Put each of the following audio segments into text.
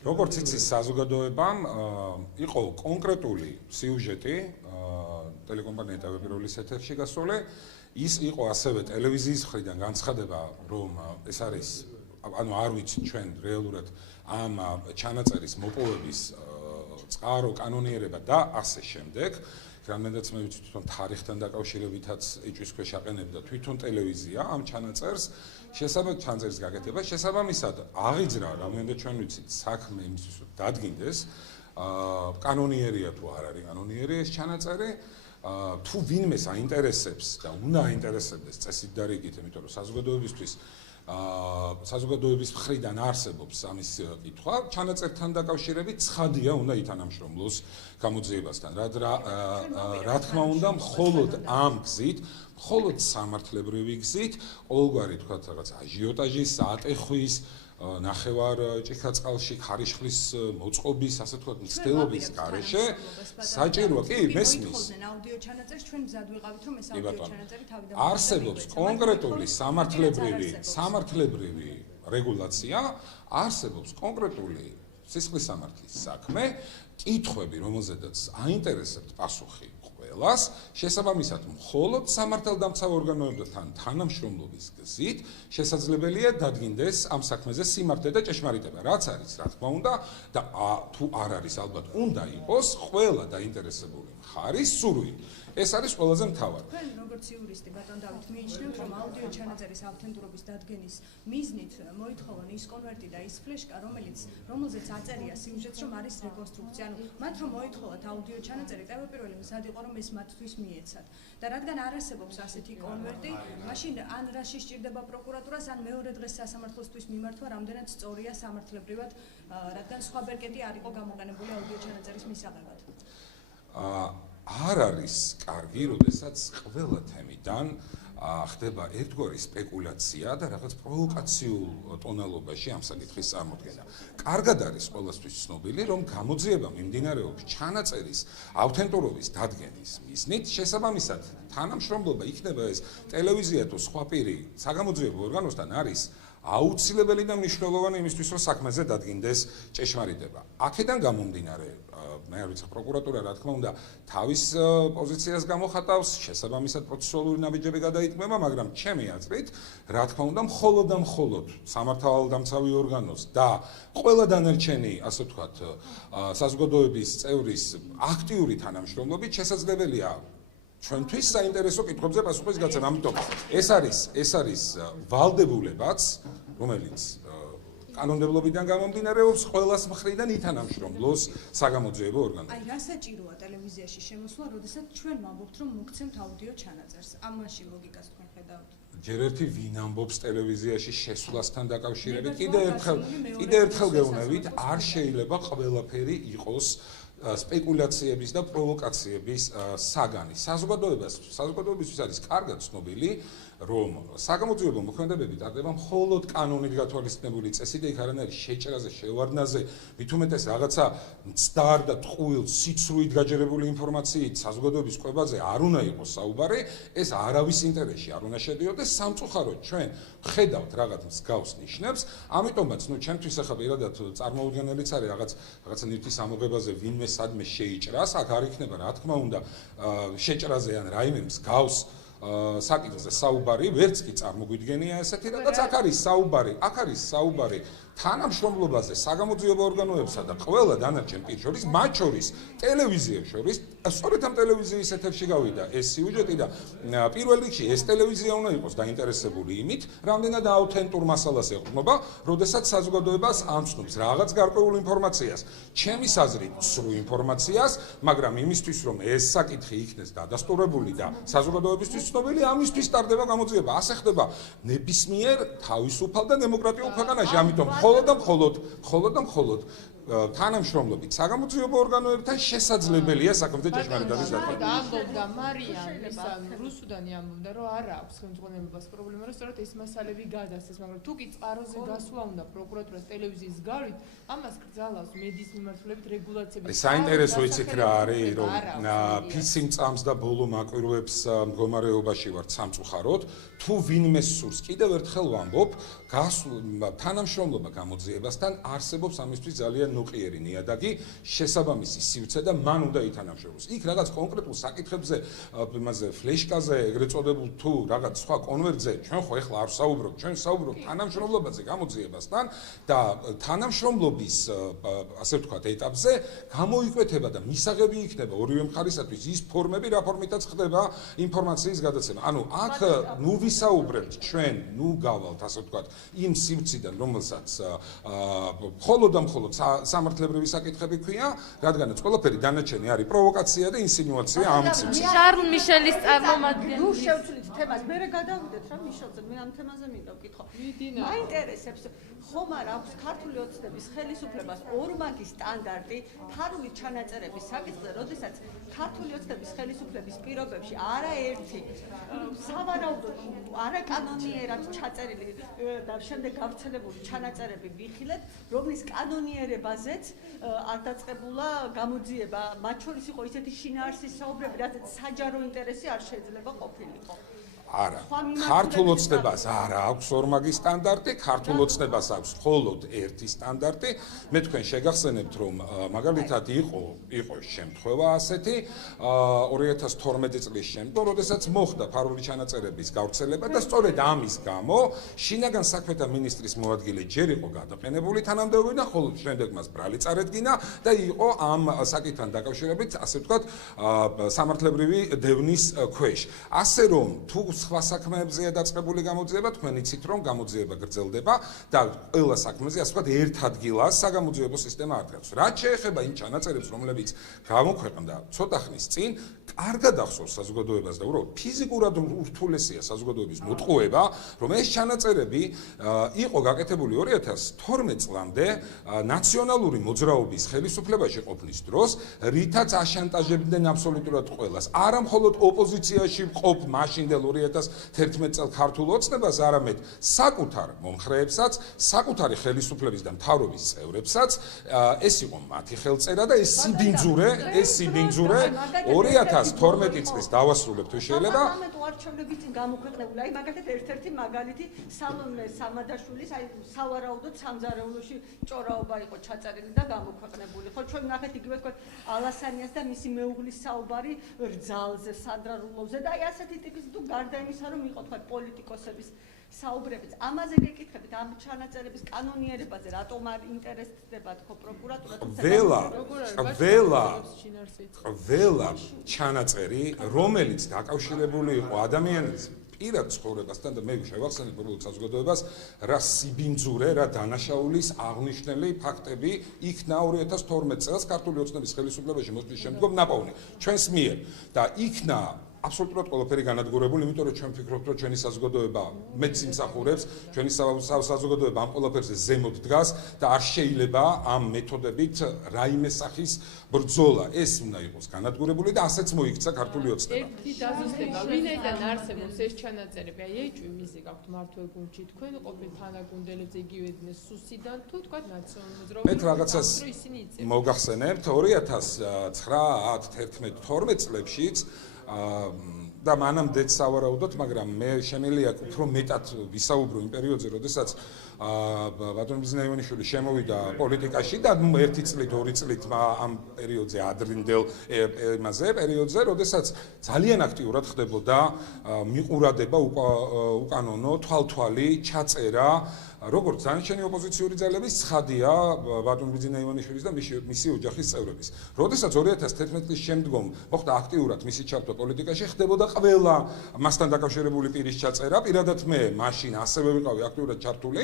როგორც იცის საზოგადოებამ იყო კონკრეტული სიუჟეტი ტელეკომპანია ტელევიზიის ეთერში გასული. ის იყო ასევე ტელევიზიის მხრიდან განცხადება, რომ ეს არის ანუ არ ვიცი ჩვენ რეალურად ამ ჩანაწერის მოპოვების წყარო კანონიერება და ასე შემდეგ. რამდენადაც მე ვიცი თვითონ თარიღთან დაკავშირებითაც ეჭვის ქვეშ აყენებდა თვითონ ტელევიზია ამ ჩანაწერს ჩანაწერის გაკეთება შესაბამისად აღიძრა რამდენადაც ჩვენ ვიცით საქმე იმისთვის რომ დადგინდეს კანონიერია თუ არ არის კანონიერი ეს ჩანაწერი თუ ვინმეს აინტერესებს და უნდა აინტერესებდეს წესით და რიგით იმიტომ რომ საზოგადოებისთვის საზოგადოების მხრიდან არსებობს ამის კითხვა ჩანაწერთან დაკავშირებით ცხადია უნდა ითანამშრომლოს გამოძიებასთან რა თქმა უნდა მხოლოდ ამ გზით მხოლოდ სამართლებრივი გზით ყოველგვარი თქვათ რაღაც აჟიოტაჟის ატეხვის ნახევარ ჭიქაწყალში ხარიშხლის მოწყობის ასე თქვათ მცდელობის გარეშე საჭიროა კი მესმის აუდიო ჩანაწერს ჩვენ მზად ვიყავით რომ ეს აუდიო ჩანაწერი თავიდან არსებობს კონკრეტული სამართლებრივი რეგულაცია არსებობს კონკრეტული სისხლის სამართლის საქმე კითხვები რომელზედაც აინტერესებთ პასუხი ყველას შესაბამისად მხოლოდ სამართალდამცავ ორგანოებთან თანამშრომლობის გზით შესაძლებელია დადგინდეს ამ საქმეზე სიმართლე და ჭეშმარიტება რაც არის რა თქმა უნდა და თუ არ არის ალბათ უნდა იყოს ყველა დაინტერესებული მხარის სურვილი ეს არის ყველაზე მთავარი. თქვენ როგორც იურისტი ბატონ დავით მიიჩნევთ რომ აუდიო ჩანაწერის ავთენტურობის დადგენის მიზნით მოითხოვონ ის კონვერტი და ის ფლეშკა რომელზეც აწერია სიუჟეტს რომ არის რეკონსტრუქცია ანუ მათ რომ მოითხოვათ აუდიო ჩანაწერი პირველი მზად იყო რომ ეს მათთვის მიეცათ და რადგან არ არსებობს ასეთი კონვერტი მაშინ ან რაში სჭირდება პროკურატურას ან მეორე დღეს სასამართლოსთვის მიმართვა რამდენად სწორია სამართლებრივად რადგან სხვა ბერკეტი არ იყო გამოყენებული აუდიო ჩანაწერის მისაღებად არ არის კარგი, როდესაც ყველა თემიდან ხდება ერთგვარი სპეკულაცია და რაღაც პროვოკაციულ ტონალობაში ამ საკითხის წარმოქმნა. კარგად არის ყველასთვის ცნობილი, რომ გამოძიება მიმდინარეობს ჩანაწერის ავთენტურობის დადგენის მიზნით, შესაბამისად თანამშრომლობა იქნება ეს ტელევიზია თუ სხვა პირი საგამოძიებო ორგანოსთან არის აუცილებელი და მნიშვნელოვანი იმისთვის, რომ საქმეზე დადგინდეს ჭეშმარიტება. აქედან გამომდინარე მე არ ვიცი პროკურატურა რა თქმა უნდა თავის პოზიციას გამოხატავს შესაბამისად პროცესუალური ნაბიჯები გადაიტმება მაგრამ ჩემი აზრით რა თქმა უნდა მხოლოდ სამართალდამცავი ორგანოს და ყველა დანარჩენი ასე ვთქვათ საზოგადოების წევრის აქტიური თანამშრომლობით შესაძლებელია ჩვენთვის საინტერესო კითხვებზე პასუხის გაცემა ამიტომ ეს არის ვალდებულებაც რომელიც კანონმდებლობიდან გამომდინარეობს ყველას მხრიდან ითანამშრომლოს საგამოძიებო ორგანოები. აი რა საჭიროა ტელევიზიაში შემოსვლა, როდესაც ჩვენ ვამბობთ რომ მოგცემთ აუდიო ჩანაწერს. ამაში ლოგიკას თქვენ ხედავთ? ჯერ ერთი ვინ ამბობს ტელევიზიაში შესვლასთან დაკავშირებით კიდე ერთხელ გეუბნებით არ შეიძლება ყველაფერი იყოს სპეკულაციების და პროვოკაციების საგანი. საზოგადოებისთვის არის კარგად ცნობილი რომ საგამოძიებო მოქმედებები ტარდება მხოლოდ კანონით გათვალისწინებული წესით და იქ არანაირი შეჭრაზე, შევარდნაზე, მით უმეტეს რაღაცა მცდარ და ტყუილ სიცრუით გაჯერებული ინფორმაციით საზოგადოების კვებაზე არ უნდა იყოს საუბარი, ეს არავის ინტერესში არ უნდა შედიოდეს, სამწუხაროდ ჩვენ ხედავთ რაღაც მსგავს ნიშნებს, ამიტომაც ჩემთვის ახლა პირადად წარმოუდგენელიც არის რაღაცა ნივთის ამოღებაზე ვინმე სადმე შეიჭრას, აქ არ იქნება რა თქმა უნდა შეჭრაზე ან რაიმე მსგავს საკითხზე საუბარი, ვერც კი წარმოგვიდგენია ესეთი რაღაც აქ არის საუბარი თანამშრომლობაზე საგამოძიებო ორგანოებსა და ყველა დანარჩენ პირ შორის, მათ შორის ტელევიზიებს შორის, სწორედ ამ ტელევიზიის ეთერში გავიდა ეს სიუჟეტი და პირველ რიგში ეს ტელევიზია უნდა იყოს დაინტერესებული იმით, რამდენად აუთენტურ მასალას ეყრდნობა, როდესაც საზოგადოებას ამცნობს რაღაც გარკვეულ ინფორმაციას, ჩემის აზრით სრულ ინფორმაციას, მაგრამ იმისთვის რომ ეს საკითხი იქნეს დადასტურებული და საზოგადოებისთვის ცნობილი, ამისთვის ტარდება გამოძიება. ასე ხდება ნებისმიერ თავისუფალ და დემოკრატიულ ქვეყანაში, ამიტომ მხოლოდ თანამშრომლობით საგამოძიებო ორგანოებთან შესაძლებელია საქმეზე ჭეშმარიტების დადგენა. ამბობდა მარიამ რუსუდანი ამბობდა რომ არ აქვს ხელმძღვანელობას პრობლემა რომ სწორედ ეს მასალები გადასცეს, მაგრამ თუ კი წყაროზე გასვლა უნდა პროკურატურას ტელევიზიის გავლით, ამას კრძალავს მედიის მიმართულებით რეგულაციები. საინტერესო იცით რა არის, რომ ფიცი მწამს და ბოლო მაკვირვებს მდგომარეობაში ვართ სამწუხაროდ, თუ ვინმე სურს კიდევ ერთხელ ვამბობ, თანამშრომლობა გამოძიებასთან არსებობს ამისთვის ძალიან ნუყიერი ნიადაგი, შესაბამისი სივრცე და მან უნდა ითანამშრომლოს. იქ რაღაც კონკრეტულ საკითხებზე, იმაზე ფლეშკაზე, ეგრეთ წოდებულ თუ რაღაც სხვა კონვერტზე, ჩვენ ხო ეხლა არ ვსაუბრობთ, ჩვენ ვსაუბრობთ თანამშრომლობაზე გამოძიებასთან და თანამშრომლობის ასე ვთქვათ ეტაპზე გამოიკვეთება და მისაღები იქნება ორივე მხარისათვის ის ფორმები, რა ფორმითაც ხდება ინფორმაციის გადაცემა. ანუ აქ ნუ ვისაუბრებთ ჩვენ, ნუ გავალთ ასე ვთქვათ იმ სივრციდან, რომელსაც მხოლოდ და მხოლოდ სამართლებრივი საკითხები ქვია, რადგანაც ყველაფერი დანარჩენი არის პროვოკაცია და ინსინუაცია ამ სივრცეზე. შარლ მიშელის წარმომადგენელი. ნუ შევცვლით თემას, მე გადავიდეთ რა მიშელზე, მე ამ თემაზე მინდა ვკითხო. მაინტერესებს ხომ არ აქვს ქართული ოცნების ხელისუფლებას ორმაგი სტანდარტი ფარული ჩანაწერების საკითხზე, როდესაც ქართული ოცნების ხელისუფლების პირობებში არაერთი სავარაუდო არაკანონიერად ჩაწერილი და შემდეგ გავრცელებული ჩანაწერები ვიხილეთ, რომლის კანონიერებაზეც არ დაწყებულა გამოძიება, მათ შორის იყო ისეთი შინაარსის საუბრები, რადგან საჯარო ინტერესი არ შეიძლება ყოფილიყო. არა, ქართულ ოცნებას არ აქვს ორმაგი სტანდარტი, ქართულ ოცნებას აქვს მხოლოდ ერთი სტანდარტი. მე თქვენ შეგახსენებთ, რომ მაგალითად იყო შემთხვევა ასეთი 2012 წლის შემდგომ, როდესაც მოხდა ფარული ჩანაწერების გავრცელება და სწორედ ამის გამო შინაგან საქმეთა მინისტრის მოადგილე ჯერ იყო გადაყენებული თანამდებობიდან და ხოლო შემდეგ მას ბრალი წარედგინა და იყო ამ საკითხთან დაკავშირებით, ასე ვთქვათ, სამართლებრივი დევნის ქვეშ. ასე რომ თუ სხვა საქმეებზეა დაწყებული გამოძიება, თქვენ იცით რომ გამოძიება გრძელდება და ყველა საქმეზე ასე ვთქვათ ერთ ადგილას საგამოძიებო სისტემა არ დგას. რაც შეეხება იმ ჩანაწერებს, რომლებიც გამოქვეყნდა ცოტა ხნის წინ, კარგად ახსოვს საზოგადოებას და უბრალოდ ფიზიკურად ურთულესია საზოგადოების მოტყუება, რომ ეს ჩანაწერები იყო გაკეთებული 2012 წლამდე ნაციონალური მოძრაობის ხელისუფლებაში ყოფნის დროს, რითაც აშანტაჟებდნენ აბსოლუტურად ყველას. არა მხოლოდ ოპოზიციაში მყოფ მაშინდელ 2011 წელ ქართულ ოცნებას, არამედ საკუთარ მომხრეებსაც, საკუთარი ხელისუფლების და მთავრობის წევრებსაც, ეს იყო მათი ხელწერა და ეს სიბინძურე 2012 წლის დავასრულებ თუ შეიძლება. პარლამენტო არჩევნების წინ გამოქვეყნებული, აი მაგალითად ერთ-ერთი მაგალითი სალომე სამადაშვილის, აი სავარაუდოდ სამზარეულოში ჭორაობა იყო ჩაწერილი და გამოქვეყნებული. ხო, ჩვენ ნახეთ იგივე თქვა ალასანიას და მისი მეუღლის საუბარი რძალზე, სადრარულოზე და აი ასეთი ტიპის თუ გარდა იმისა, რომ იყო თქვა პოლიტიკოსების საუბრებიც. ამაზე გეკითხებით, ამ ჩანაწერების კანონიერებაზე, რატომ არ ინტერესდება თქო პროკურატურა? ყველა ჩანაწერი, რომელიც დაკავშირებული იყო ადამიანის პირად ცხოვრებასთან და მე შევახსენებ უბრალოდ საზოგადოებას, რა სიბინძურე, რა დანაშაულის აღნიშნული ფაქტები იქნა 2012 წელს ქართული ოცნების ხელისუფლებაში მოსვლის შემდგომ ნაპოვნი ჩვენს მიერ და იქნა აბსოლუტურად ყველაფერი განადგურებული, იმიტომ რომ ჩვენ ვფიქრობთ, რომ ჩვენი საზოგადოება მეც იმსახურებს, ჩვენი საზოგადოება ამ ყველაფერზე ზემოთ დგას და არ შეიძლება ამ მეთოდებით რაიმე სახის ბრძოლა. ეს უნდა იყოს განადგურებული და ასეც მოიქცა ქართული ოცნება. ერთი დაზუსტება, ვინაიდან არსებობს ეს ჩანაწერები, აი ეჭვი მიზი გაქვთ მართლ გუნდში, თქვენ ყოფილ თანაგუნდელებზე იგივე სუსიდან თუ თქვა ნაციონალურ მოძრაობაში. მე რაღაცას მოგახსენებთ 2009-11-12 წლებშიც და მანამდეც სავარაუდოდ, მაგრამ მე შემიძლია უფრო მეტად ვისაუბრო იმ პერიოდზე, როდესაც ბატონ ბიზნა ივანიშვილი შემოვიდა პოლიტიკაში და 1 წლით, 2 წლით ამ პერიოდზე ადრინდელ პერიოდზე, როდესაც ძალიან აქტიურად ხდებოდა მიყურადება უკანონო თვალთვალი ჩაწერა როგორც დანარჩენი ოპოზიციური ძალების ცხადია ბატონ ბიზნა ივანიშვილის და მისი ოჯახის წევრების. როდესაც 2011 წლის შემდგომ მოხდა აქტიურად მისი ჩართვა პოლიტიკაში, ხდებოდა ყველა მასთან დაკავშირებული პირის ჩაწერა. პირადად მე მაშინ ასევე ვიყავი აქტიურად ჩართული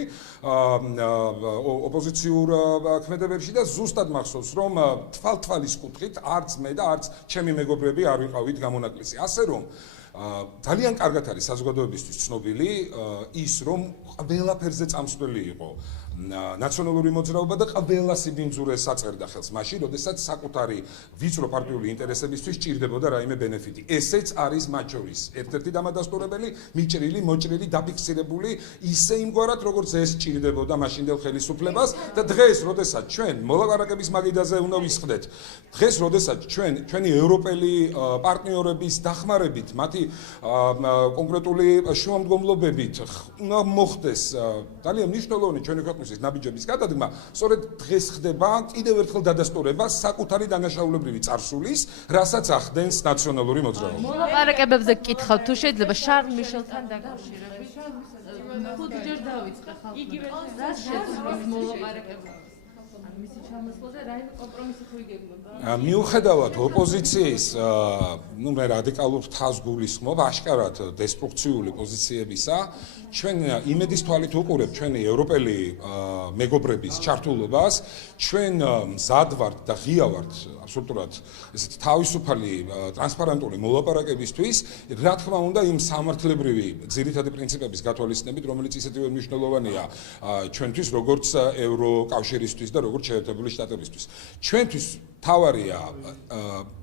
ოპოზიციურ ქმედებებში და ზუსტად მახსოვს, რომ თვალთვალის კუთხით არც მე და არც ჩემი მეგობრები არ ვიყავით გამონაკლისი. ასე რომ ძალიან კარგად არის საზოგადოებისთვის ცნობილი ის, რომ ყველაფერზე წამსვლელი იყო ნაციონალური მოძრაობა და ყველა სიბინძურეს საწერდა ხელს მაშინ, როდესაც საკუთარი ვიწრო პარტიული ინტერესებისთვის ჭირდებოდა რაიმე ბენეფიტი. ესეც არის მათ შორის ერთ-ერთი დამადასტურებელი, მიჭრილი, მოჭრილი, დაფიქსირებული ისე იმგვარად, როგორც ეს ჭირდებოდა მაშინდელ ხელისუფლებას და დღეს, როდესაც ჩვენ მოლაპარაკების მაგიდაზე უნდა ვისხდეთ, დღეს, როდესაც ჩვენი ევროპელი პარტნიორების დახმარებით, მათი კონკრეტული შუამდგომლობებით უნდა მოხდეს ძალიან მნიშვნელოვანი ჩვენი ქვეყნის საქმისთვის ნაბიჯების გადადგმა, სწორედ დღეს ხდება კიდევ ერთხელ დადასტურება საკუთარი დანაშაულებრივი წარსულის, რასაც ახდენს ნაციონალური მოძრაობა. მოლაპარაკებებზე გკითხავთ, თუ შეიძლება შარლ მიშელთან დაკავშირებით. ხუთჯერ დავიწყე ხალხმა. იგივე რა შეცვლის მოლაპარაკებებზე. მისი ჩამოსვლაზე რაიმე კომპრომისი თუ იგებოდა? მიუხედავად ოპოზიციის, მე რადიკალურ თავს გულისხმობ, აშკარად დესტრუქციული პოზიციებისა, ჩვენ იმედის თვალით ვუყურებთ ჩვენი ევროპელი მეგობრების ჩართულობას, ჩვენ მზად ვართ და ღია ვართ აბსოლუტურად ესეთი თავისუფალი ტრანსპარენტული მოლაპარაკებისთვის, რა თქმა უნდა იმ სამართლებრივი ძირითადი პრინციპების გათვალისწინებით, რომელიც ისეთივე მნიშვნელოვანია ჩვენთვის, როგორც ევროკავშირისთვის და როგორც შეერთებული შტატებისთვის. ჩვენთვის თავარია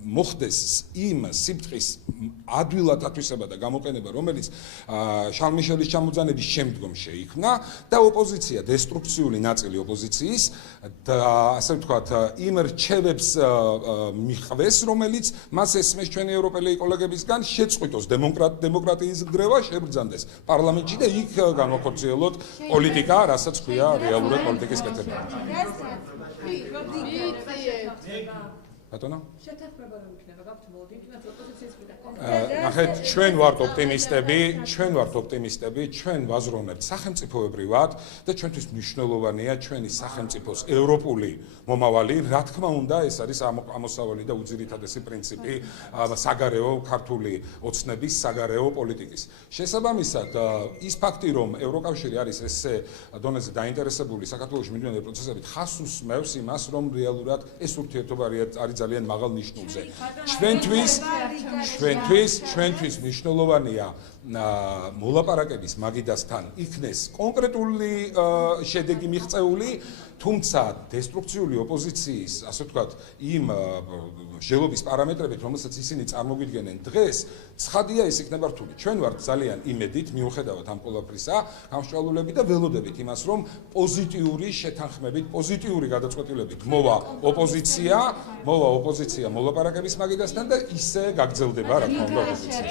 მოხდეს იმ სიფრთხის ადვილად ათვისება და გამოყენება, რომელიც შარლ მიშელის ჩამოძანების შემდგომ შეიქმნა და ოპოზიცია, დესტრუქციული ნაწილი ოპოზიციის და ასე ვთქვათ, იმ რჩევებს მიხვეს, რომელიც მას ესმის ჩვენი ევროპელი კოლეგებისგან, შეწყვიტოს დემოკრატიის გრევა, შებრძანდეს პარლამენტში და იქ განვახორციელოთ პოლიტიკა, რასაც ქვია რეალურად პოლიტიკის კეთება. ბატონო? შეთანხმება რომ იქნება, გაქვთ მოლოდინი, თუმცა ოპოზიციის მხრიდან ნახეთ, ჩვენ ვართ ოპტიმისტები, ჩვენ ვაზროვნებთ სახელმწიფოებრივად და ჩვენთვის მნიშვნელოვანია ჩვენი სახელმწიფოს ევროპული მომავალი. რა თქმა უნდა, ეს არის ამოსავალი და უძირითადესი პრინციპი საგარეო ქართული ოცნების საგარეო პოლიტიკის. შესაბამისად, ის ფაქტი, რომ ევროკავშირი არის ესე დონეზე დაინტერესებული საქართველოში მიმდინარე პროცესებით, ხას უსმევს იმას, რომ რეალურად ეს ურთიერთობა არის ძალიან მაღალ ნიშნულზე. ჩვენთვის მნიშვნელოვანია მოლაპარაკების მაგიდასთან იქნეს კონკრეტული შედეგი მიღწეული, თუმცა დესტრუქციული ოპოზიციის, ასე ვთქვათ, იმ მსჯელობის პარამეტრებით, რომელსაც ისინი წარმოგვიდგენენ დღეს, ცხადია ეს იქნება რთული. ჩვენ ვართ ძალიან იმედით, მიუხედავად ამ ყველაფრისა, გამსჭვალულები და ველოდებით იმას, რომ პოზიტიური შეთანხმებით, პოზიტიური გადაწყვეტილებით მოვა ოპოზიცია მოლაპარაკების მაგიდასთან და ისე გაგრძელდება, რა თქმა უნდა, ოპოზიცია.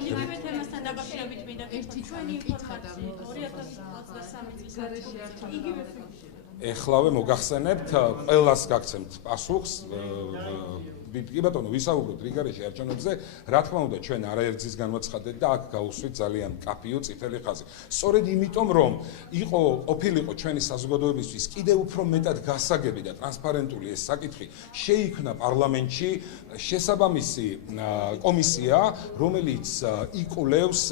იგივე თემასთან დაკავშირებით მინდა ერთი ჩვენი ინფორმაცია 2023 წლის იგივე ეხლავე მოგახსენებთ, ყველას გაგცემთ პასუხს. კი ბატონო, ვისაუბროთ რიგარეში არჩევნებზე, რა თქმა უნდა, ჩვენ არაერთგზის განვაცხადეთ და აქ გავუსვით ძალიან კაფიო წითელი ხაზი. სწორედ იმიტომ, რომ ყოფილიყო ჩვენი საზოგადოებისთვის კიდევ უფრო მეტად გასაგები და ტრანსპარენტული ეს საკითხი, შეიქმნა პარლამენტში შესაბამისი კომისია, რომელიც იკვლევს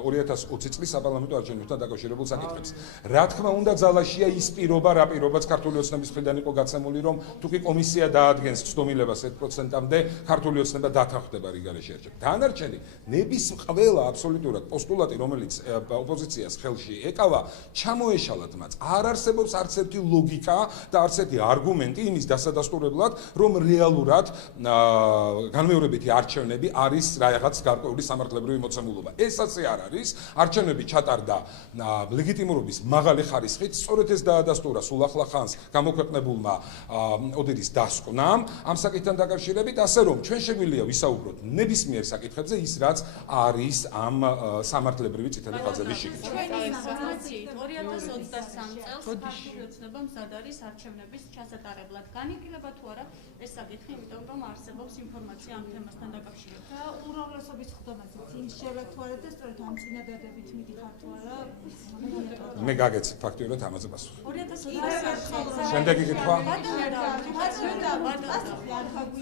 2020 წლის საპარლამენტო არჩევნებთან დაკავშირებულ საკითხებს. რა თქმა უნდა, ძალაშია ის პირობა, რა პირობაც ქართული ოცნების მხრიდან იყო გაცემული, რომ თუკი კომისია დაადგენს ცდომილებას 1%-მდე ქართული ოცნება დათანხმდება რიგარეში არჩევნებში. დანარჩენი ნებისმყველა აბსოლუტურად პოსტულატი, რომელიც ოპოზიციას ხელში ეკავა, ჩამოეშალათ მათ. არ არსებობს არც ერთი ლოგიკა და არც ერთი არგუმენტი იმის დასადასტურებლად, რომ რეალურად განმეორებითი არჩევნები არის რაღაც გარკვეული სამართლებრივი მოცემულობა. ეს ასე არ არის. არჩევნები ჩატარდა ლეგიტიმურობის მაღალი ხარისხით, სწორედ ეს დაადასტურა სულ ახლა ხანს გამოქვეყნებულმა ოდერის დასკვნამ ამ საკითხთან დაკავშირებით, ასე რომ ჩვენ შეგვიძლია ვისაუბროთ ნებისმიერ საკითხებზე ის, რაც არის ამ სამართლებრივი წითელი ხაზების შიგნით. ჩვენი ინფორმაციით 2023 წელს ქართული ოცნება მზად არის არჩევნების ჩასატარებლად. განიხილება თუ არა ეს საკითხი, იმიტომ რომ არსებობს ინფორმაცია ამ თემასთან დაკავშირებით. და უმრავლესობის ხდომაზე წინ შევეთვალეთ და სწორედ ამ წინადადებით მიდიხარ თუ არა? მე გაგეცით ფაქტიურად ამაზე პასუხი. 2023 შემდეგი კითხვა.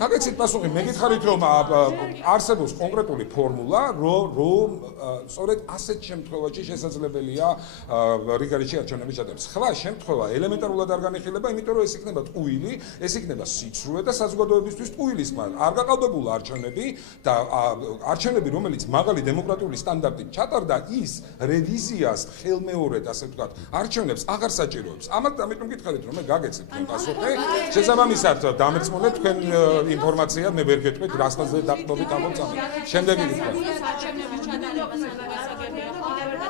გაგეცით პასუხი, მე გითხარით, რომ არსებობს კონკრეტული ფორმულა, რომ სწორედ ასეთ შემთხვევაში შესაძლებელია რიგარეში არჩევნების ჩატარება. სხვა შემთხვევა ელემენტარულად არ განიხილება, იმიტომ რომ ეს იქნება ტყუილი, ეს იქნება სიცრუე და საზოგადოებისთვის ტყუილისხმა. არ გაყალბებულა არჩევნები და არჩევნები, რომელიც მაღალი დემოკრატიული სტანდარტით ჩატარდა, ის რევიზიას ხელმეორედ, ასე ვთქვათ, არჩევნებს აღარ საჭიროებს. ამიტომ გითხარით, რომ მე გაგეცით პასუხი. შესაბამისად, დამერწმუნეთ თქვენ ინფორმაცია, მე ვერ გეტყვით, რასთან დაყრდნობით ამოწამე. შემდეგი კითხვა. არჩევნების ჩატარებას გასაგებია ხოლმე და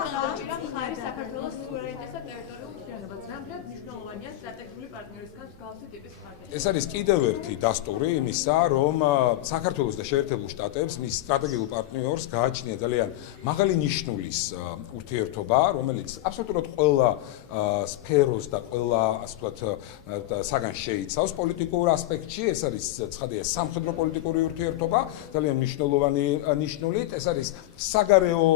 საქართველოს სუვერენიტეტსა და ტერიტორიულ მთლიანობას. რამდენად მნიშვნელოვანია სტრატეგიული პარტნიორისგან მსგავსი ტიპის ხარჯები. ეს არის კიდევ ერთი დასტური იმისა, რომ საქართველოს და შეერთებულ შტატებს მის სტრატეგიულ პარტნიორს გააჩნია ძალიან მაღალი ნიშნულის ურთიერთობა, რომელიც აბსოლუტურად ყველა სფეროს და ყველა, ასე ვთქვათ, საგანს შეიცავს პოლიტიკურ ასპექტში. ეს არის ცხადია სამხედრო პოლიტიკური ურთიერთობა, ძალიან მნიშვნელოვანი ნიშნულით. ეს არის საგარეო,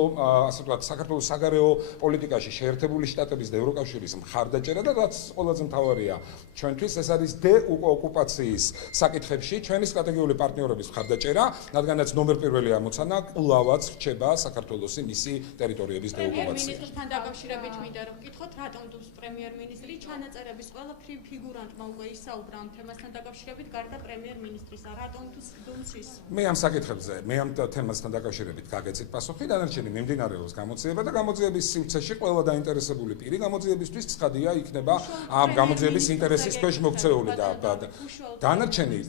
ასე ვთქვათ, საქართველოს საგარეო პოლიტიკაში შეერთებული შტატების და ევროკავშირის მხარდაჭერა და რაც ყველაზე მთავარია ჩვენთვის ეს არის დეოკუპაციის საკითხებში ჩვენი სტრატეგიული პარტნიორების მხარდაჭერა, რადგანაც ნომერ პირველი ამოცანა კვლავაც რჩება საქართველოსი მისი ტერიტორიების დეოკუპაცია. მინისტრთან დაკავშირებით მინდა რომ ვკითხოთ, რატომ დუმს პრემიერ-მინისტრი ჩანაწერების ყველა ფიგურანტმა უკვე ისაუბრა ამ თემასთან დაკავშირებით, გარდა პრემიერ-მინისტრისა, რატომ დუმს ის? მე ამ საკითხებზე, მე ამ თემასთან დაკავშირებით გაგეცით პასუხი, დანარჩენი მიმდინარეობს გამოძიება და გამოძიების სივრცეში ყველა დაინტერესებული პირი გამოძიებისთვის ცხადია იქნება ამ გამოძიების ინტერესის ქვეშ მოქცეული და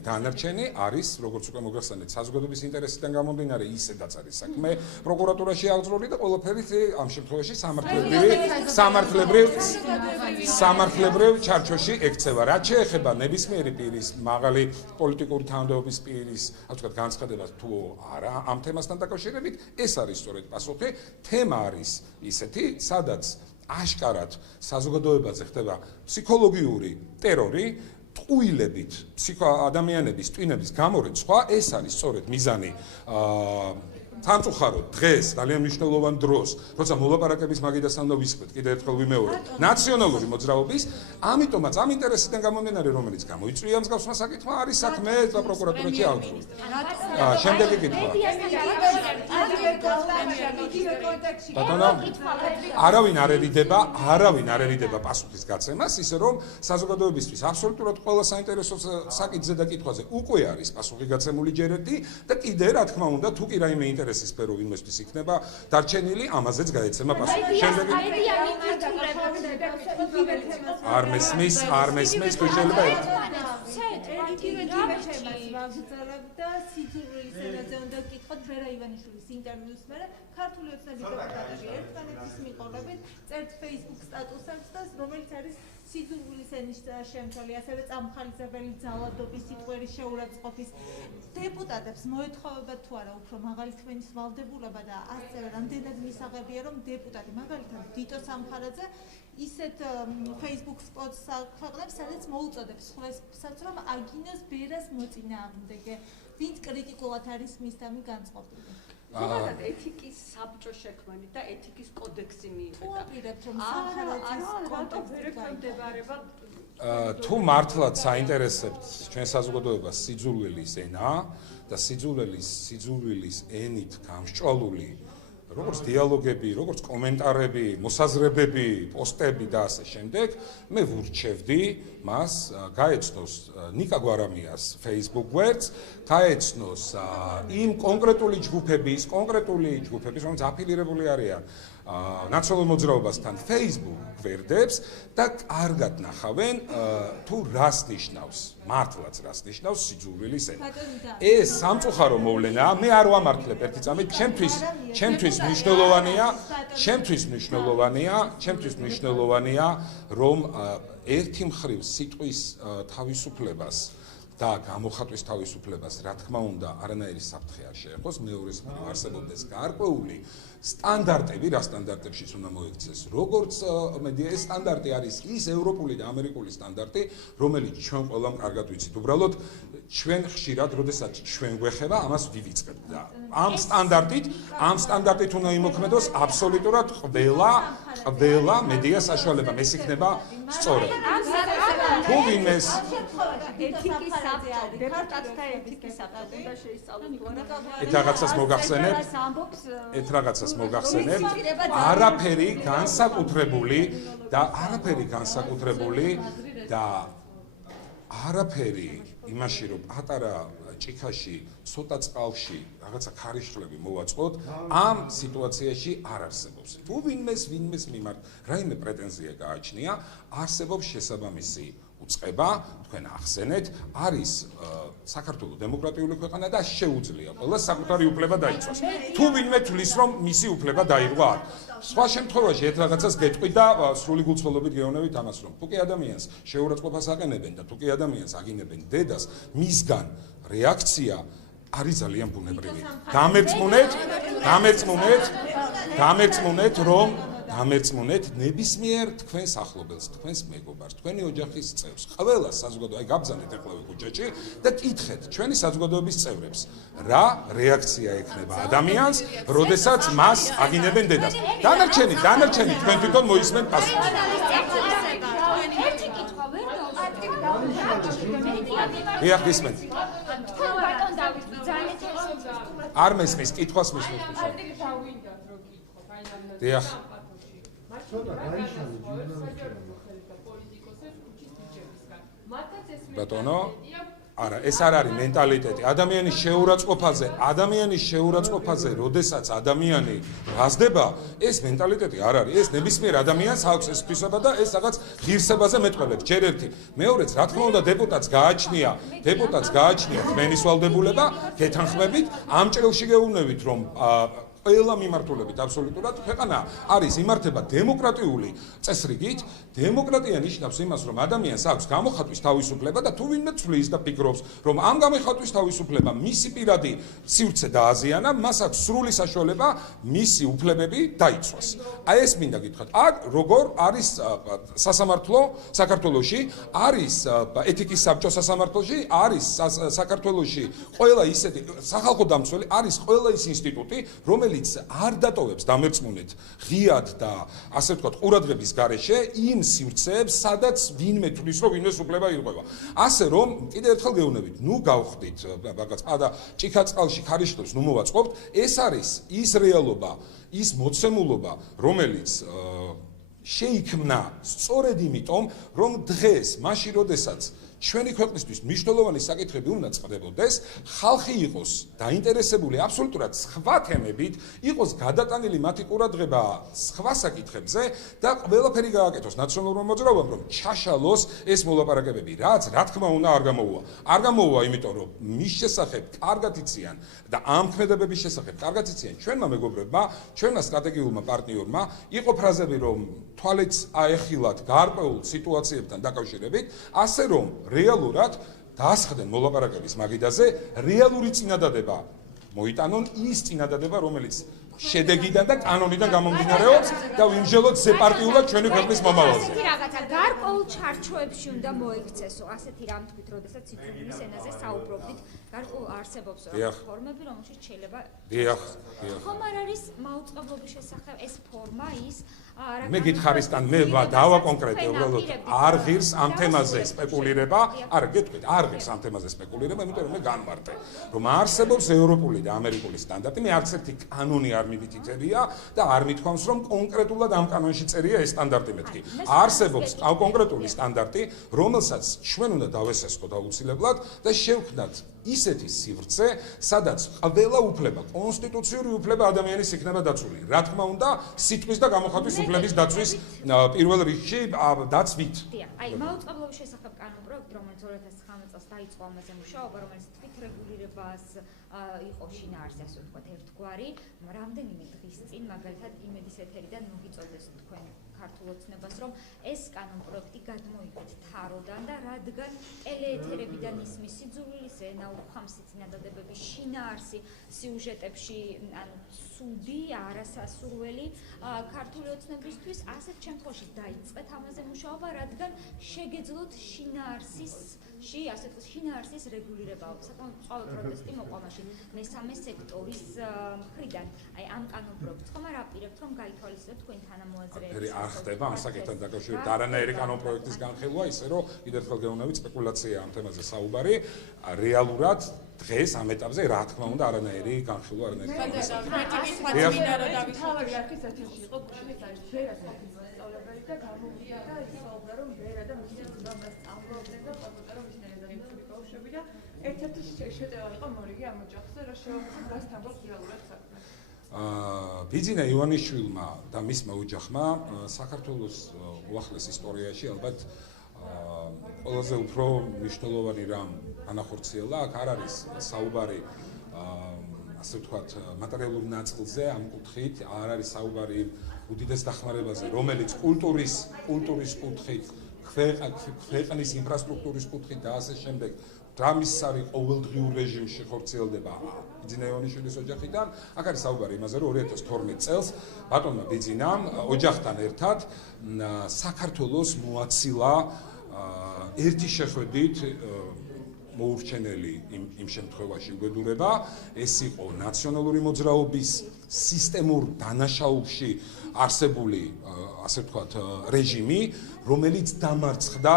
დანარჩენი არის როგორც უკვე მოგახსენეთ საზოგადოების ინტერესიდან გამომდინარე ისედაც არის საქმე პროკურატურაში აღძრული და ყველაფერი ამ შემთხვევაში სამართლებრივ ჩარჩოში ექცევა. რაც შეეხება ნებისმიერი პირის მაღალი პოლიტიკური თანამდებობის პირის, ასე ვთქვათ, განცხადებას თუ არა ამ თემასთან დაკავშირებით, ეს არის სწორედ პასუხი. თემა არის ისეთი, სადაც აშკარად საზოგადოებაზე ხდება ფსიქოლოგიური ტერორი, ტყუილებით ადამიანების ტვინების გამორეცხვა, ეს არის სწორედ მიზანი სამწუხაროდ დღეს ძალიან მნიშვნელოვან დროს, როცა მოლაპარაკების მაგიდასთან უნდა ვისწრებთ, კიდევ ერთხელ ვიმეორებ, ნაციონალური მოძრაობის, ამიტომაც ამ ინტერესიდან გამომდინარე, რომელიც გამოიწვია მსგავსმა საკითხმა, არის საქმე და პროკურატურაში აღძრული. შემდეგი კითხვა. არავინ არ ერიდება პასუხის გაცემას, ისე რომ საზოგადოებისთვის აბსოლუტურად ყველა საინტერესო საკითხზე და კითხვაზე უკვე არის პასუხი გაცემული ჯერეთი და კიდე რა თქმა უნდა, თუ კი რაიმე ინტერესის სფერო ვინმესთვის იქნება დარჩენილი, ამაზეც გაეცემა პასუხი. შემდეგი არ მესმის, თუ შეიძლება და სიძულვილის ენაზე უნდა ვკითხოთ ვერა ივანიშვილის ინტერვიუს მერე ქართული ოცნების დეპუტატები ერთმანეთის მიყოლებით წერთ Facebook სტატუსებს და რომელიც არის სიძულვილის ენის შემცველი, ასევე წამხალისებელი ძალადობის სიტყვების შეურაცხყოფის დეპუტატებს მოეთხოვებათ თუ არა უფრო მაღალი თმენის ვალდებულება და ასევე რამდენად მისაღებია რომ დეპუტატი მაგალითად დიტო სამხარაძე ისეთ Facebook სპოტს აქვეყნებს, სადაც მოუწოდებს სხვასაც რომ აგინოს ბერას მოწინააღმდეგე, ვინც კრიტიკულად არის მისდამი განწყობილი. ზოგადად ეთიკის საბჭო შექმნით და ეთიკის კოდექსი მიიღეთ. თუ მართლაც საინტერესებთ ჩვენ საზოგადოებას სიძულვილის ენა და სიძულვილის ენით გამსჭვალული როგორც დიალოგები, როგორც კომენტარები, მოსაზრებები, პოსტები და ასე შემდეგ, მე ვურჩევდი მას გაეცნოს ნიკა გვარამიას Facebook გვერდს, გაეცნოს იმ კონკრეტული ჯგუფების, რომელიც აფილირებული არიან ნაციონალურ მოძრაობასთან Facebook გვერდებს და კარგად ნახავენ თუ რას ნიშნავს, მართლაც რას ნიშნავს სიძულვილის ენა. ეს სამწუხარო მოვლენაა, მე არ ვამართლებ ერთი წამით, ჩემთვის მნიშვნელოვანია, რომ ერთი მხრივ სიტყვის თავისუფლებას და გამოხატვის თავისუფლებას, რა თქმა უნდა, არანაირი საფრთხე არ შეეხოს, მეორეს მხრივ არსებობდეს გარკვეული სტანდარტები, რა სტანდარტებშიც უნდა მოექცეს. როგორც მედია, ეს სტანდარტი არის ის ევროპული და ამერიკული სტანდარტი, რომელიც ჩვენ ყველამ კარგად ვიცით. უბრალოდ ჩვენ ხშირად, როდესაც ჩვენ გვეხება, ამას ვივიწყებთ და ამ სტანდარტით უნდა იმოქმედოს აბსოლუტურად ყველა მედია საშუალება, ეს იქნება სწორად. თუ ვინმეს ეთიკის საბჭო, დეპუტატთა ეთიკის საბჭო უნდა შეისწავლოს თუ არა. ეს რაღაცას მოგახსენებთ, არაფერი განსაკუთრებული და არაფერი იმაში რომ პატარა ჭიქაში, ცოტა წყალში რაღაცა ქარიშხლები მოვაწყოთ, ამ სიტუაციაში არ არსებობს. თუ ვინმეს მიმართ რაიმე პრეტენზია გააჩნია, არსებობს შესაბამისი უწყება, თქვენ ახსენეთ, არის საქართველოს დემოკრატიული ქვეყანა და შეუძლია ყველა საკუთარი უფლება დაიცვას. თუ ვინმე თვლის, რომ მისი უფლება დაირღვა არ. სხვა შემთხვევაში ერთ რაღაცას გეტყვი და სრული გულწრფელობით გეუბნებით ამას, რომ თუ კი ადამიანს შეურაცხყოფას აყენებენ და თუ კი ადამიანს აგინებენ დედას, მისგან რეაქცია არის ძალიან ბუნებრივი. დამერწმუნეთ ნებისმიერ თქვენს ახლობელს, თქვენს მეგობარს, თქვენი ოჯახის წევრს, ყველას საზოგადოება, აი გაბრძანეთ ახლავე ქუჩაში და კითხეთ ჩვენი საზოგადოების წევრებს, რა რეაქცია ექნება ადამიანს, როდესაც მას აგინებენ დედას. დანარჩენი თქვენ თვითონ მოისმენთ პასუხი. ერთი კითხვა ვერ დიახ, გისმენთ. თქვენ ბატონ დავით ძალიან არ მესმის, კითხვას მისმენთ. დიახ. ბატონო, არა, ეს არ არის მენტალიტეტი. ადამიანის შეურაცხყოფაზე, როდესაც ადამიანი გაზდება, ეს მენტალიტეტი არ არის. ეს ნებისმიერ ადამიანს აქვს ეს თვისება და ეს რაღაც ღირსებაზე მეტყველებს. ჯერ ერთი, მეორეც, რა თქმა უნდა, დეპუტატს გააჩნია თქვენი სვალდებულება, გეთანხმებით, ამ ჭრილში გეუბნებით, რომ ყველა მიმართულებით აბსოლუტურად ქვეყანა არის იმართება დემოკრატიული წესრიგით. დემოკრატია ნიშნავს იმას, რომ ადამიანს აქვს გამოხატვის თავისუფლება და თუ ვინმე ცვლის და ფიქრობს, რომ ამ გამოხატვის თავისუფლება მისი პირადი სივრცე დააზიანა, მას აქვს სრული საშუალება მისი უფლებები დაიცვას. აი ეს მინდა გითხრათ. როგორ არის სასამართლო საქართველოში, არის ეთიკის საბჭო სასამართლოში, არის საქართველოში ყველა ისეთი სახალხო დამცველი, არის ყველა ის ინსტიტუტი, რომელიც არ დატოვებს დამერწმუნეთ ღიად და ასე ვთქვათ ყურადღების გარეშე იმ სივრცეებს, სადაც ვინმე თვლის, რომ ვინმეს უფლება ირღვევა. ასე რომ კიდევ ერთხელ გეუბნებით, ნუ გავხდით რაღაც და ჭიქაწყალში ხარიშხლებს ნუ მოვაწყობთ. ეს არის ის რეალობა, ის მოცემულობა, რომელიც შეიქმნა სწორედ იმიტომ, რომ დღეს, მაშინ როდესაც ჩვენი ქვეყნისთვის მნიშვნელოვანი საკითხები უნდა წყდებოდეს, ხალხი იყოს დაინტერესებული აბსოლუტურად სხვა თემებით, იყოს გადატანილი მათი ყურადღება სხვა საკითხებზე და ყველაფერი გააკეთოს ნაციონალურმა მოძრაობამ, რომ ჩაშალოს ეს მოლაპარაკებები, რაც რა თქმა უნდა არ გამოუვა. არ გამოუვა, იმიტომ რომ მის შესახებ კარგად იციან და ამ ქმედებების შესახებ კარგად იციან ჩვენმა მეგობრებმა, ჩვენმა სტრატეგიულმა პარტნიორმა, იყო ფრაზები, რომ თვალიც აეხილათ გარკვეულ სიტუაციებთან დაკავშირებით, ასე რომ რეალურად დაასხდნენ მოლაპარაკების მაგიდაზე, რეალური წინადადება მოიტანონ ის წინადადება, რომელიც შედეგიდან და კანონიდან გამომდინარეობს და ვიმსჯელოთ ზეპარტიულად ჩვენი ქვეყნის მომავალზე. ასეთი რაღაცა გარკვეულ ჩარჩოებში უნდა მოიქცესო, ასეთი რამ თქვით, როდესაც ციფრულის ენაზე საუბრობდით, გარკვეულ არსებობს ფორმები, რომელშიც შეიძლება. დიახ. ხომ არ არის მაუწყებლობის შესახებ ეს ფორმა ის მე გითხარისთან მე დავაკონკრეტე უბრალოდ არ ღირს ამ თემაზე სპეკულირება, არა გეტყვით, არ ღირს ამ თემაზე სპეკულირება, იმიტომ რომ მე განმარტე, რომ არსებობს ევროპული და ამერიკული სტანდარტი, მე არც ერთი კანონი არ მივიტითებია და არ მithქვამს, რომ კონკრეტულად ამ კანონში წერია ეს სტანდარტი მეთქი. არსებობს კონკრეტული სტანდარტი, რომელსაც ჩვენ უნდა დავესესხოთ აუცილებლად და შევქმნათ ისეთი სივრცე, სადაც ყველა უფლება, კონსტიტუციური უფლება ადამიანის იქნება დაცული. რა თქმა უნდა, სიტყვის და გამოხატვის უფლების დაცვის პირველ რიგში დაცვით. დიახ, აი მაუწყებლობის შესახებ კანონპროექტი, რომელიც 2019 წელს დაიწყო ამაზე მუშაობა, რომელიც თვითრეგულირებას იყო შინაარსი, ასე ვთქვათ, ერთგვარი, რამდენიმე დღის წინ, მაგალითად, იმედის ეთერიდან მოგიწოდეს თქვენ ქართულ ოცნებას, რომ ეს კანონპროექტი გადმოიღეთ თაროდან და რადგან ტელეეთერებიდან ისმის სიძულვილის ენა, უხამსი წინადადებების შინაარსი სიუჟეტებში, ანუ ცუდი, არასასურველი ქართული ოცნებისთვის, ასეთ შემთხვევაში დაიწყეთ ამაზე მუშაობა, რადგან შეგეძლოთ შინაარსის რეგულირება. საკმაოდ მწვავე პროტესტი მოყვა მაშინ მესამე სექტორის მხრიდან. აი ამ კანონპროექტს ხომ არ აპირებთ, რომ გაითვალისწინოთ თქვენ თანამოაზრეები? არ ხდება ამ საკითხთან დაკავშირებით არანაირი კანონპროექტის განხილვა, ისე რომ კიდევ ერთხელ გეუბნებით, სპეკულაცია ამ თემაზე საუბარი, რეალურად დღეს ამ ეტაპზე რა თქმა უნდა არანაირი განხილვა არანაირი. და გამოვიდა და ისაუბრა, რომ ვერა და მისი ძმას სწავლობდნენ და კომპიუტერო მისნერადები ბავშვები და ერთ-ერთი შეტევა იყო მორიგი ამ ოჯახზე, რა რასთან გვაქვს რეალურად საქმე. ბიძინა ივანიშვილმა და მისმა ოჯახმა საქართველოს უახლეს ისტორიაში ალბათ ყველაზე უფრო მნიშვნელოვანი რამ განახორციელა, აქ არ არის საუბარი ასე ვთქვათ, მატერიალური ნაწილზე ამ კუთხით, არ არის საუბარი უდიდეს დახმარებაზე, რომელიც კულტურის კუთხით, ქვეყნის ინფრასტრუქტურის კუთხით და ასე შემდეგ, რამის არის ყოველდღიურ რეჟიმში ხორციელდება ბიძინა ივანიშვილის ოჯახიდან, აქ არის საუბარი იმაზე, რომ 2012 წელს ბატონმა ბიძინამ ოჯახთან ერთად საქართველოს მოაცილა ერთი შეხვედრით მოურჩენელი იმ შემთხვევაში უბედურება, ეს იყო ნაციონალური მოძრაობის სისტემურ დანაშაულში არსებული, ასე ვთქვათ, რეჟიმი, რომელიც დამარცხდა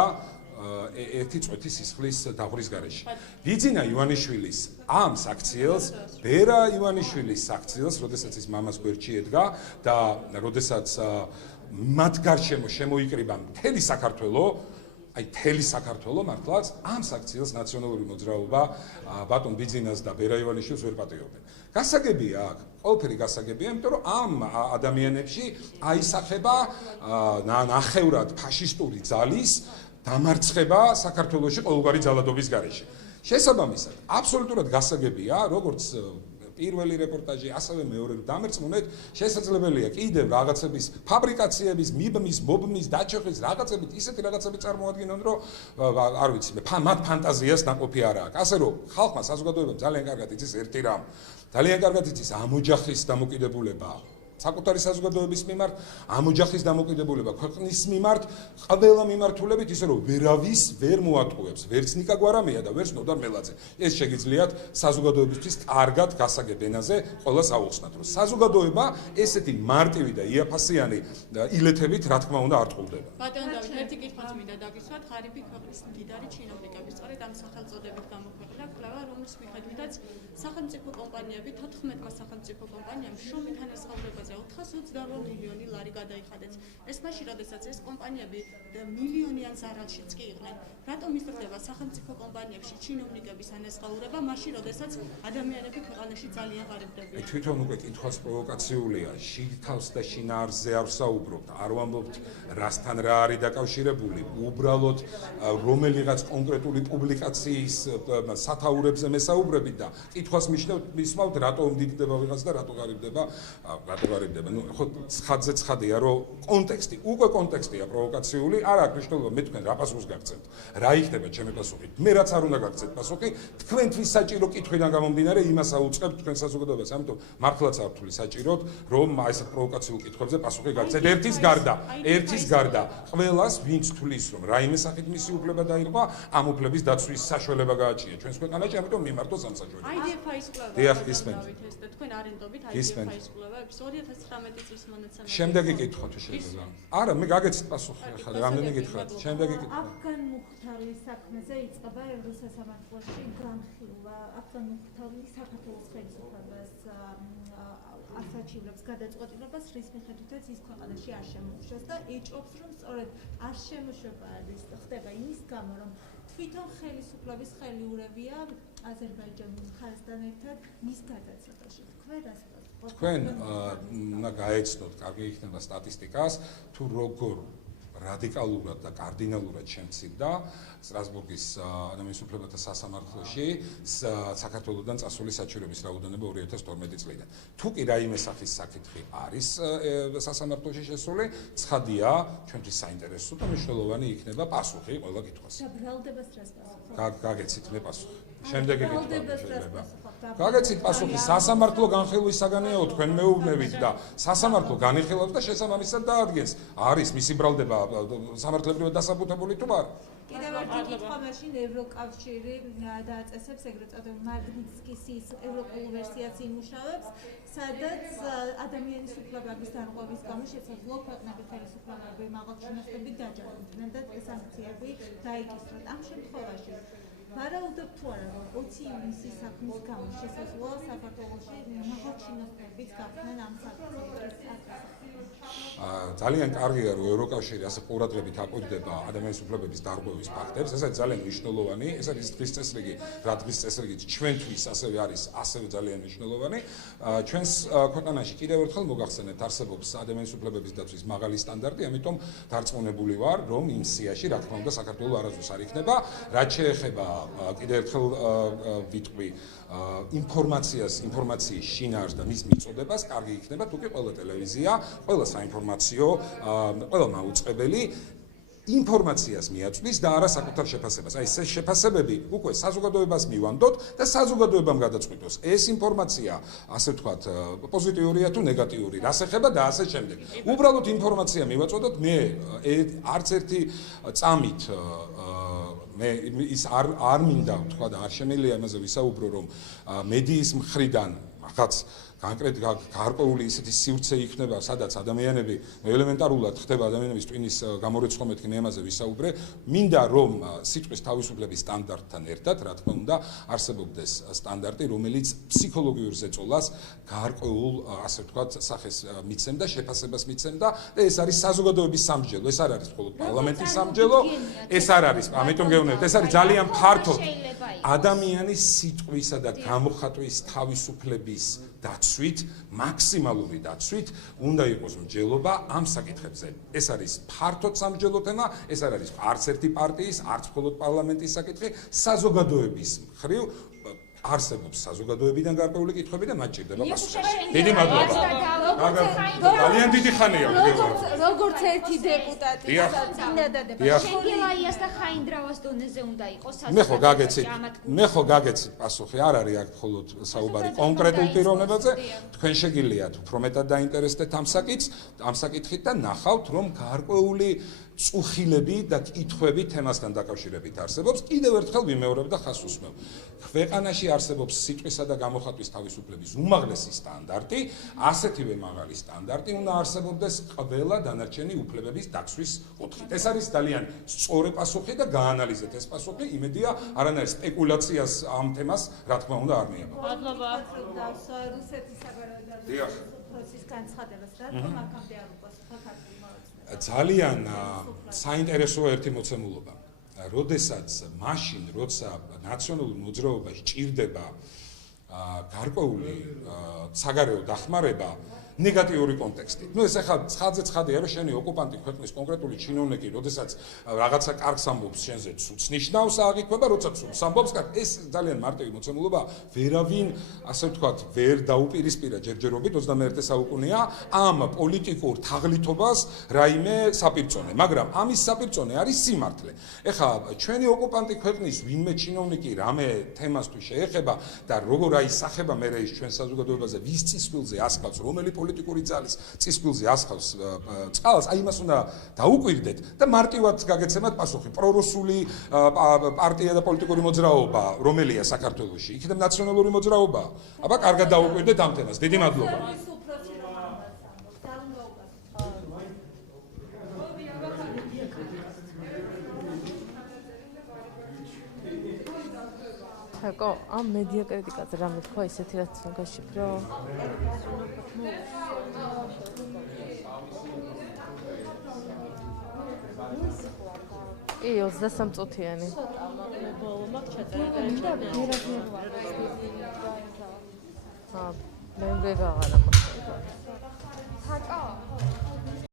ერთი წვეთის სისხლის დაღვრის გარეშე. ბიძინა ივანიშვილის ამ საქციელს, ბერა ივანიშვილის საქციელს, როდესაც ის მამას გვერდში ედგა და როდესაც მათ გარშემო შემოიკრიბა მთელი საქართველო, მთელი საქართველო მართლაც ამ საქციელს ნაციონალური მოძრაობა ბატონ ბიძინას და ბერა ივანიშვილს ვერ პატიობენ. გასაგებია აქ, ყველაფერი გასაგებია, იმიტომ რომ ამ ადამიანებში აისახება ნახევრად ფაშისტური ძალის დამარცხება საქართველოში ყოველგვარი ძალადობის გარეშე. შესაბამისად, აბსოლუტურად გასაგებია, როგორც პირველი რეპორტაჟი, ასევე მეორე დამერწმუნეთ, შესაძლებელია კიდევ რაღაცების ფაბრიკაციების, მიბმის, მობმის, დაჩეხის რაღაცებით, ისეთი რაღაცები წარმოადგინონ, რომ არ ვიცი, მათ ფანტაზიას ნაყოფი არ აქვს. ასე რომ ხალხმა საზოგადოებამ ძალიან კარგად იცის ერთი რამ, ძალიან კარგად იცის ამ ოჯახის დამოკიდებულება საკუთარი საზოგადოების მიმართ, ამ ოჯახის დამოკიდებულება ქვეყნის მიმართ, ყველა მიმართულებით, ისე რომ ვერავის ვერ მოატყუებს, ვერც ნიკა გვარამია და ვერც ნოდარ მელაძე. ეს შეგიძლიათ საზოგადოებისთვის კარგად გასაგებ ენაზე ყველას აუხსნათ, რომ საზოგადოება ესეთი მარტივი და იაფასიანი ილეთებით, რა თქმა უნდა, არ ტყუდება. ბატონ დავით, ერთი კითხვაც მინდა დაგისვათ, ღარიბი ქვეყნის მდიდარი ჩინოვნიკები, სწორედ ამ სახელწოდებით გამოქვეყნდა კვლევა, რომლის მიხედვითაც სახელმწიფო კომპანიები 14 სახელმწიფო კომპანიამ შრომით ანაზღაურებაზე 428 მილიონი ლარი გადაიხადეს. ეს მაშინ, როდესაც ეს კომპანიები მილიონიან ზარალშიც კი იყვნენ. რატომ იზრდება სახელმწიფო კომპანიებში ჩინოვნიკების ანაზღაურება, მაშინ, როდესაც ადამიანები ქვეყანაში ძალიან ღარიბდებიან? თვითონ უკვე კითხვაც პროვოკაციულია. შიგთავს და შინაარსზე არ ვსაუბრობთ, არ ვამბობთ რასთან რა არის დაკავშირებული, უბრალოდ რომელიღაც კონკრეტული პუბლიკაციის სათაურებზე მესაუბრებით და კითხვას მისმავთ, რატო მდიდდება ვიღაც და რატო ღარიბდება. ნუ ხო ცხადზე ცხადია, რომ კონტექსტი, უკვე კონტექსტია პროვოკაციული, არ აქვს მნიშვნელობა მე თქვენ რა პასუხს გაგცემთ. რა იქნება ჩემი პასუხი? მე რაც არ უნდა გაგცემთ პასუხი, თქვენთვის საჭირო კითხვიდან გამომდინარე იმას აუწყებთ თქვენ საზოგადოებას. ამიტომ მართლაც არ ვთვლი საჭიროდ, რომ ეს პროვოკაციულ კითხვებზე პასუხი გაგცეთ. ერთის გარდა, ყველას ვინც თვლის, რომ რაიმე სახით მისი უფლება დაირღვა, ამ უფლების დაცვის საშუალება გააჩნია ჩვენს ქვეყანაში, ამიტომ მიმართოს ამ საჭიროებას. IDFI-ის კვლევა. დიახ, გისმენთ. თქვენ არენდობით IDFI-ის კვლევებს 2019 წლის მონაცემები. შემდეგი კითხვა თუ შეიძლება. არა, მე გაგეცით პასუხი ახლა, რამდენი კითხვაა. შემდეგი კითხვა. აფგან მუხთარის საქმეზე იწყება ევროსასამართლოში განხილვა. აფგან მუხთარი საქართველოს ხელისუფლებას ასაჩივრებს გადაწყვეტილებას, რის მიხედვითაც ის ქვეყანაში არ შემოუშვეს და ეჭვობს, რომ სწორედ არ შემოშვება ხდება იმის გამო, რომ თვითონ ხელისუფლების ხელიურებია აზერბაიჯანის მხარესთან ერთად მის გადაწყვეტაში. თქვენ უნდა გაეცნოთ, კარგი იქნება სტატისტიკას, თუ როგორ რადიკალურად და კარდინალურად შემცირდა სტრასბურგის ადამიანის უფლებათა სასამართლოში საქართველოსთან წასული საჩივრების რაოდენობა 2012 წლიდან. თუ კი რაიმე სახის საკითხი არის სასამართლოში შესული, ცხადია, ჩვენთვის საინტერესო და მნიშვნელოვანი იქნება პასუხი ყველა კითხვას. ბრალდებას რას პასუხობთ? გაგეცით მე პასუხი. შემდეგი კითხვა შეიძლება. გაგეცით პასუხი, სასამართლო განხილვისაგანია თქვენ მეუბნებით და სასამართლო განიხილავს და შესაბამისად დაადგენს, არის მისი ბრალდება სამართლებრივად დასაბუთებული თუ არა. კიდევ ერთი კითხვა მაშინ ევროკავშირი დააწესებს ეგრეთ წოდებული მაგნიტსკის ევროპულ ვერსიას იმუშავებს, სადაც ადამიანის უფლებების დარღვევის გამო შესაძლოა ქვეყნების ხელისუფლებები მაღალჩინოსნებით დაჯერებდნენ და სანქციები დაიკისროთ. ამ შემთხვევაში ვარაუდობ თუ არა რომ 20 ივნისის საქმის გამო შესაძლოა საქართველოში ნახოჩინოსნებიც გახდნენ ამ საკითხს. ძალიან კარგია რომ ევროკავშირი ასე ყურადღებით აკვირდება ადამიანის უფლებების დარღვევის ფაქტებს. ეს არის ძალიან მნიშვნელოვანი. ეს არის დღის წესრიგი, რა დღის წესრიგიც ჩვენთვის ასევე არის ასევე ძალიან მნიშვნელოვანი. ჩვენს ქვეყანაში კიდევ ერთხელ მოგახსენებთ, არსებობს ადამიანის უფლებების დაცვის მაღალი სტანდარტი, ამიტომ დარწმუნებული ვარ, რომ იმ სიაში, რა თქმა უნდა, საქართველოს არასდროს არ იქნება. რაც შეეხება კიდევ ერთხელ ვიტყვი ინფორმაციის შინაარსს და მის მიწოდებას, კარგი იქნება თუ კი ყველა ტელევიზია, ყველა საინფორმაციო, ყველა მაუწყებელი ინფორმაციას მიაწვდის და არა საკუთარ შეფასებას. აი ეს შეფასებები უკვე საზოგადოებას მივანდოთ და საზოგადოებამ გადაწყვიტოს ეს ინფორმაცია, ასე ვთქვათ, პოზიტიურია თუ ნეგატიური, რას ეხება და ასე შემდეგ. უბრალოდ ინფორმაცია მივაწოდოთ, მე არც ერთი წამით მე ის არ მინდა ვთქვა და არ შემიძლია იმაზე ვისაუბრო, რომ მედიის მხრიდან რაღაც კონკრეტ გარკვეული ისეთი სივრცე იქნება, სადაც ადამიანები ელემენტარულად ხდება ადამიანების ტვინის გამორიცხვა მე ამაზე ვისაუბრე. მინდა რომ სიტყვის თავისუფლების სტანდარტთან ერთად, რა თქმა უნდა, არსებობდეს სტანდარტი, რომელიც ფსიქოლოგიურ ზეწოლას გარკვეულ, ასე ვთქვათ, სახეს მიცემდა, შეფასებას მიცემდა და ეს არის საზოგადოების სამსჯელო, ეს არ არის მხოლოდ პარლამენტის სამსჯელო, ეს არ არის, ამიტომ გეუბნებით, ეს არის ძალიან ფართოდ ადამიანის სიტყვისა და გამოხატვის თავისუფლების დაცვით, მაქსიმალური დაცვით უნდა იყოს მსჯელობა ამ საკითხებზე. ეს არის ფართოდ სამსჯელო თემა, ეს არ არის არც ერთი პარტიის, არც მხოლოდ პარლამენტის საკითხი, საზოგადოების მხრივ არსებობს საზოგადოებიდან გარკვეული კითხვები და მათ ჭირდება პასუხი. დიდი მადლობა. ძალიან დიდი ხანია. როგორც ერთი დეპუტატი, შენგელაიას და ხაინდრავას დონეზე უნდა იყოს მე ხო გაგეცით პასუხი, არ არის აქ მხოლოდ საუბარი კონკრეტულ პიროვნებაზე, თქვენ შეგიძლიათ უფრო მეტად დაინტერესდეთ ამ საკითხით და ნახავთ, რომ გარკვეული წუხილები და კითხვები თემასთან დაკავშირებით არსებობს. კიდევ ერთხელ ვიმეორებ და ხაზს უსმევ. ქვეყანაში არსებობს სიტყვისა და გამოხატვის თავისუფლების უმაღლესი სტანდარტი, ასეთივე მაღალი სტანდარტი უნდა არსებობდეს ყველა დანარჩენი უფლებების დაცვის კუთხით. ეს არის ძალიან სწორი პასუხი და გაანალიზეთ ეს პასუხი, იმედია არანაირ სპეკულაციას ამ თემას, რა თქმა უნდა, არ მიაბა. მადლობა. რუსეთის საგარეო პროცესის განცხადებას, რატომ აქამდე არ უპასუხა ქართული მოვაცნობა? ძალიან საინტერესოა ერთი მოცემულობა. როდესაც მაშინ, როცა ნაციონალურ მოძრაობაში ჭირდება გარკვეული საგარეო დახმარება, ნეგატიური კონტექსტი. ეს ახლა ცხადზე ცხადია, რომ შენი ოკუპანტი ქვეყნის კონკრეტული ჩინოვნიკი, როდესაც რაღაცა კარგს ამბობს, შენზე ცუდს ნიშნავს, აღიქვება, როცა ცუდს ამბობს, ეს ძალიან მარტივი მოცემულობა, ვერავინ, ასე ვთქვათ, ვერ დაუპირისპირა ჯერჯერობით 21 საუკუნეა ამ პოლიტიკურ თაღლითობას რაიმე საპირწონე, მაგრამ ამის საპირწონე არის სიმართლე. ეხლა ჩვენი ოკუპანტი ქვეყნის ვინმე ჩინოვნიკი რამე თემას თუ შეეხება და როგორ აისახება მე ის ჩვენ საზოგადოებაზე, ვის წისქვილზე ასხავს, რომელი პოლიტიკური ძალის წისქვილზე ასხავს წყალს, აი იმას უნდა დაუკვირდეთ და მარტივად გაგეცემათ პასუხი. პრორუსული პარტია და პოლიტიკური მოძრაობა, რომელია საქართველოში, იქნებ ნაციონალური მოძრაობა. აბა, კარგად დაუკვირდეთ ამ თემას. დიდი მადლობა. ხაკო, ამ მედია კრიტიკაზე რა მეთქვა ისეთი რაც გაშიფრო? კი, 23 წუთიანი. მე მგეგაღარა.